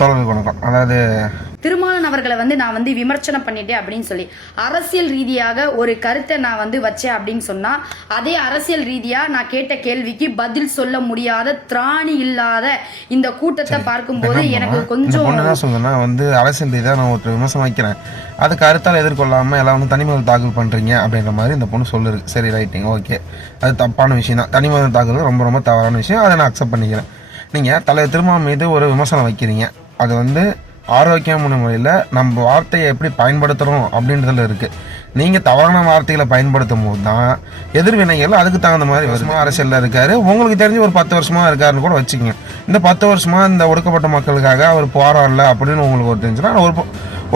தோழர்களுக்கு வணக்கம். அதாவது திருமாவளவன் அவர்களை நான் விமர்சனம் பண்ணிட்டேன் அப்படின்னு சொல்லி அரசியல் ரீதியாக ஒரு கருத்தை நான் வச்சேன் அப்படின்னு சொன்னா அதே அரசியல் ரீதியா நான் கேட்ட கேள்விக்கு பதில் சொல்ல முடியாத திராணி இல்லாத இந்த கூட்டத்தை பார்க்கும்போது எனக்கு கொஞ்சம் என்ன சொல்லுன்னா அரசியல் ரீதியாக நான் ஒரு விமர்சனம் வைக்கிறேன், அது கருத்தால் எதிர்கொள்ளாம எல்லாம் தனிமனித தாக்கல் பண்றீங்க அப்படின்ற மாதிரி இந்த பொண்ணு சொல்லுது. சரி, ரைட்டிங், ஓகே, அது தப்பான விஷயம் தான். தனிமனித தாக்கல் ரொம்ப ரொம்ப தவறான விஷயம், அதை நான் அக்செப்ட் பண்ணிக்கிறேன். நீங்கள் தலைவர் திருமாவளவன் மீது ஒரு விமர்சனம் வைக்கிறீங்க, அது ஆரோக்கியமான முறையில் நம்ம வார்த்தையை எப்படி பயன்படுத்துகிறோம் அப்படின்றதுல இருக்குது. நீங்கள் தவறான வார்த்தைகளை பயன்படுத்தும் போது தான் எதிர்வினைகள் அதுக்கு தகுந்த மாதிரி வருஷமாக அரசியலில் இருக்கார். உங்களுக்கு தெரிஞ்சு ஒரு 10 வருஷமாக இருக்காருன்னு கூட வச்சுக்கோங்க. இந்த 10 வருஷமாக இந்த ஒடுக்கப்பட்ட மக்களுக்காக அவர் போராடல அப்படின்னு உங்களுக்கு ஒரு தெரிஞ்சுன்னா, ஒரு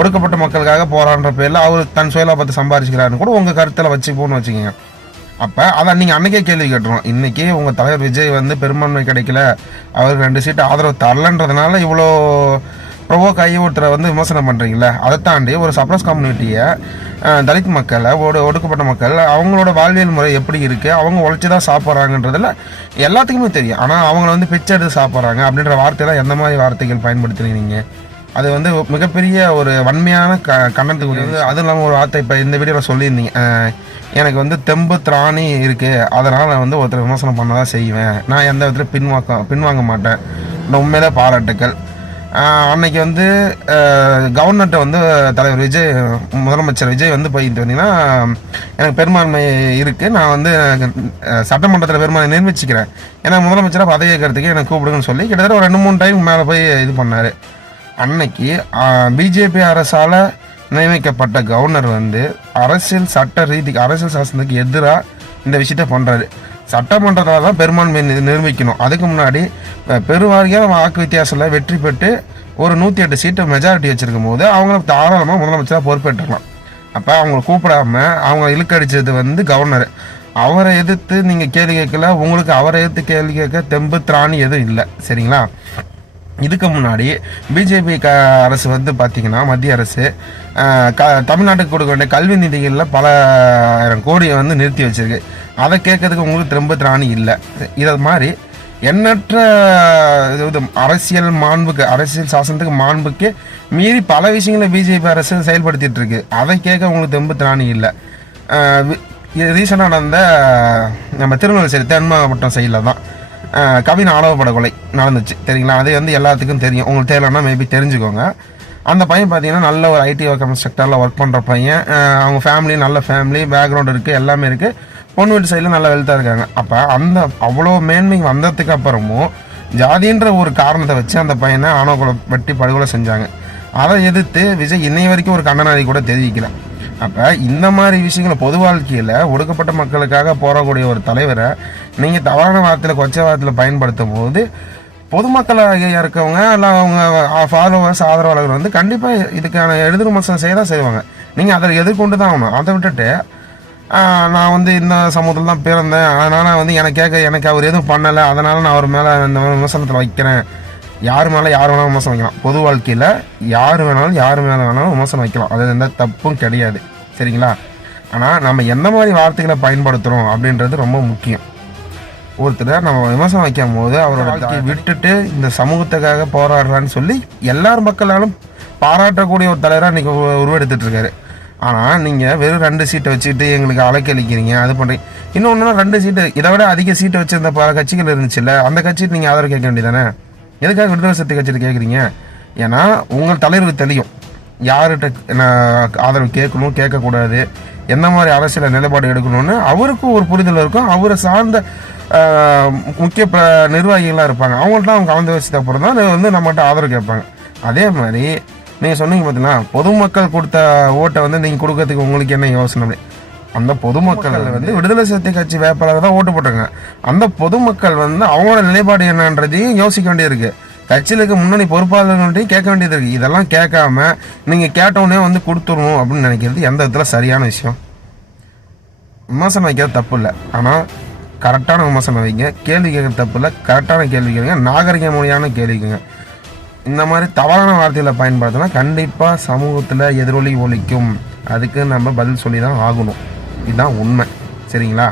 ஒடுக்கப்பட்ட மக்களுக்காக போராடுற பேரில் அவர் தன் சுயலாபத்தை சம்பாதிச்சுக்கிறாருன்னு கூட உங்கள் கருத்தில் வச்சுப்போன்னு வச்சுக்கோங்க. அப்போ அதை நீங்கள் அன்றைக்கே கேள்வி கேட்டுருவோம். இன்றைக்கி உங்கள் தலைவர் விஜய் பெரும்பான்மை கிடைக்கல, அவருக்கு 2 சீட்டு ஆதரவு தரலன்றதுனால இவ்வளோ ப்ரொவோக் ஆகி ஒருத்தரை விமர்சனம் பண்ணுறீங்களே, அதை தாண்டி ஒரு சப்ரஸ் கம்யூனிட்டியை, தலித் மக்களை, ஒடுக்கப்பட்ட மக்கள், அவங்களோட வாழ்வியல் முறை எப்படி இருக்குது, அவங்க உழைச்சி தான் சாப்பிட்றாங்கன்றதில் எல்லாத்துக்குமே தெரியும். ஆனால் அவங்கள பிச்சை எடுத்து சாப்பிட்றாங்க அப்படின்ற வார்த்தையெல்லாம் எந்த மாதிரி வார்த்தைகள் பயன்படுத்துறீங்க? அது மிகப்பெரிய ஒரு வன்மையான கண்டனத்துக்கு அதுவும் இல்லாமல் ஒரு வார்த்தை இப்போ இந்த வீடியோவில் சொல்லியிருந்தீங்க, எனக்கு தெம்பு திராணி இருக்குது, அதனால் ஒருத்தர் விமர்சனம் பண்ண தான் செய்வேன், நான் எந்த விதத்தில் பின்வாங்க மாட்டேன். உண்மையிலே பாராட்டுக்கள். அன்னைக்கு கவர்னர்கிட்ட தலைவர் விஜய், முதலமைச்சர் விஜய் போயிட்டு வந்தீங்கன்னா, எனக்கு பெரும்பான்மை இருக்குது, நான் சட்டமன்றத்தில் பெரும்பான்மை நிர்மிச்சிக்கிறேன், ஏன்னா முதலமைச்சராக பதவி ஏற்கிறதுக்கு எனக்கு கூப்பிடுங்கன்னு சொல்லி கிட்டத்தட்ட ஒரு 2-3 டைம் மேலே போய் இது பண்ணார். அன்னைக்கு பிஜேபி அரசால் நியமிக்கப்பட்ட கவர்னர் அரசியல் அரசியல் சாசனத்துக்கு எதிராக இந்த விஷயத்த பண்ணுறாரு. சட்டமன்றத்தில் தான் பெரும்பான்மை நிரூபிக்கணும். அதுக்கு முன்னாடி பெருவாரியான வாக்கு வித்தியாசத்தில் வெற்றி பெற்று ஒரு 108 சீட்டை மெஜாரிட்டி வச்சிருக்கும் போது அவங்களுக்கு தாராளமாக முதலமைச்சராக பொறுப்பேற்றுக்கலாம். அப்போ அவங்கள கூப்பிடாம அவங்க இழுக்கடிச்சது கவர்னர். அவரை எதிர்த்து நீங்கள் கேள்வி கேட்கல, உங்களுக்கு அவரை எதிர்த்து கேள்வி கேட்க தெம்பு திராணி எதுவும் இல்லை, சரிங்களா? இதுக்கு முன்னாடி பிஜேபி அரசு பார்த்தீங்கன்னா, மத்திய அரசு தமிழ்நாட்டுக்கு கொடுக்க வேண்டிய கல்வி நிதிகளில் பல ஆயிரம் கோடியை நிறுத்தி வச்சிருக்கு. அதை கேட்கறதுக்கு உங்களுக்கு திரும்ப திராணி இல்லை. இதை மாதிரி எண்ணற்ற அரசியல் மாண்புக்கு, அரசியல் சாசனத்துக்கு மாண்புக்கு மீறி பல விஷயங்களை பிஜேபி அரசு செயல்படுத்திட்டு இருக்கு. அதை கேட்க உங்களுக்கு தெம்பு திராணி இல்லை. ரீசெண்டாக நடந்த நம்ம திருநெல்வேலி தென் மாவட்டம் சைடில் தான் கவின் ஆணவ படுகொலை நடந்துச்சு, சரிங்களா? அது எல்லாத்துக்கும் தெரியும். உங்களுக்கு தெரியலன்னா மேபி தெரிஞ்சுக்கோங்க. அந்த பையன் பார்த்தீங்கன்னா நல்ல ஒரு ஐடி செக்டரில் ஒர்க் பண்ணுற பையன், அவங்க ஃபேமிலி நல்ல ஃபேமிலி பேக்ரவுண்ட் இருக்குது, எல்லாமே இருக்குது, பொண்ணு வீட்டு சைடில் நல்ல வெல்த்தாக இருக்காங்க. அப்போ அவ்வளோ மேன்மை வந்ததுக்கு அப்புறமும் ஜாதின்ற ஒரு காரணத்தை வச்சு அந்த பையனை ஆணவ வெட்டி படுகொலை செஞ்சாங்க. அதை எதிர்த்து விஜய் இன்னை வரைக்கும் ஒரு கண்டன அறிக்கை கூட தெரிவிக்கல. அப்போ இந்த மாதிரி விஷயங்களை பொது வாழ்க்கையில் ஒடுக்கப்பட்ட மக்களுக்காக போராடக்கூடிய ஒரு தலைவரை நீங்கள் தவறான வார்த்தையில் கொச்சை வார்த்தையில் பயன்படுத்தும் போது பொதுமக்களாக இருக்கவங்க இல்லை அவங்க ஃபாலோவர்ஸ் ஆதரவாளர்கள் கண்டிப்பாக இதுக்கான எதிர் விமர்சனம் செய்ய தான் செய்வாங்க. நீங்கள் அதை எதிர்கொண்டு தான் ஆகணும். அதை விட்டுட்டு நான் இந்த சமூகத்தில் தான் பிறந்தேன், அதனால் எனக்கு அவர் எதுவும் பண்ணலை, அதனால் நான் அவர் மேலே இந்த விமர்சனத்தில் வைக்கிறேன். யார் மேலே யார் வேணாலும் விமர்சனம் வைக்கலாம். பொது வாழ்க்கையில் யார் மேலே வேணாலும் விமர்சனம் வைக்கலாம், அது எந்த தப்பும் கிடையாது, சரிங்களா? ஆனால் நம்ம எந்த மாதிரி வார்த்தைகளை பயன்படுத்துகிறோம் அப்படின்றது ரொம்ப முக்கியம். ஒருத்தர் நம்ம விமர்சனம் வைக்கும் போது அவரோட வாழ்க்கையை விட்டுட்டு இந்த சமூகத்துக்காக போராடுறான்னு சொல்லி எல்லார் மக்களாலும் பாராட்டக்கூடிய ஒரு தலைவராக இன்றைக்கி உருவெடுத்துட்டு இருக்காரு. ஆனால் நீங்கள் வெறும் 2 சீட்டை வச்சுக்கிட்டு எங்களுக்கு அழைக்கழிக்கிறீங்க, அது பண்ணுறீங்க. இன்னொன்று 2 சீட்டு இதை விட அதிக சீட்டை வச்சுருந்த பல கட்சிகள் இருந்துச்சுல்ல, அந்த கட்சிக்கு நீங்கள் ஆதரவு கேட்க வேண்டியதானே? எதுக்காக விடுதலை சிறுத்தை கட்சிட்டு கேட்குறீங்க? ஏன்னா உங்கள் தலைவருக்கு தெரியும் யார்கிட்ட ஆதரவு கேட்கணும், கேட்கக்கூடாது, எந்த மாதிரி அரசியல் நிலைப்பாடு எடுக்கணும்னு அவருக்கும் ஒரு புரிதல் இருக்கும். அவரை சார்ந்த முக்கிய நிர்வாகிகளாக இருப்பாங்க, அவங்கள்ட்ட அவங்க கலந்து வச்சது அப்புறம் தான் நம்மகிட்ட ஆதரவு கேட்பாங்க. அதே மாதிரி நீங்கள் சொன்னீங்க பார்த்தீங்கன்னா, பொதுமக்கள் கொடுத்த ஓட்டை நீங்கள் கொடுக்கறதுக்கு உங்களுக்கு என்ன யோசனை? அந்த பொதுமக்கள் விடுதலை சிறுத்தை கட்சி வேட்பாளர் தான் ஓட்டு போட்டிருக்காங்க. அந்த பொதுமக்கள் அவங்களோட நிலைப்பாடு என்னன்றதையும் யோசிக்க வேண்டியிருக்கு. கட்சியிலுக்கு முன்னணி பொறுப்பாளர்கள்ட்டையும் கேட்க வேண்டியது இருக்குது. இதெல்லாம் கேட்காம நீங்கள் கேட்டவுடனே கொடுத்துடணும் அப்படின்னு நினைக்கிறது எந்த விதத்தில் சரியான விஷயம்? விமர்சனம் வைக்கிறது தப்பு இல்லை, ஆனால் கரெக்டான விமர்சனம் வைங்க. கேள்வி கேட்குறது தப்பு இல்லை, கரெக்டான கேள்வி கேளுங்க, நாகரிக மொழியான கேள்விக்குங்க. இந்த மாதிரி தவறான வார்த்தைகளை பயன்படுத்தினா கண்டிப்பாக சமூகத்தில் எதிரொலி ஒலிக்கும். அதுக்கு நம்ம பதில் சொல்லி தான் ஆகணும். இதுதான் உண்மை, சரிங்களா?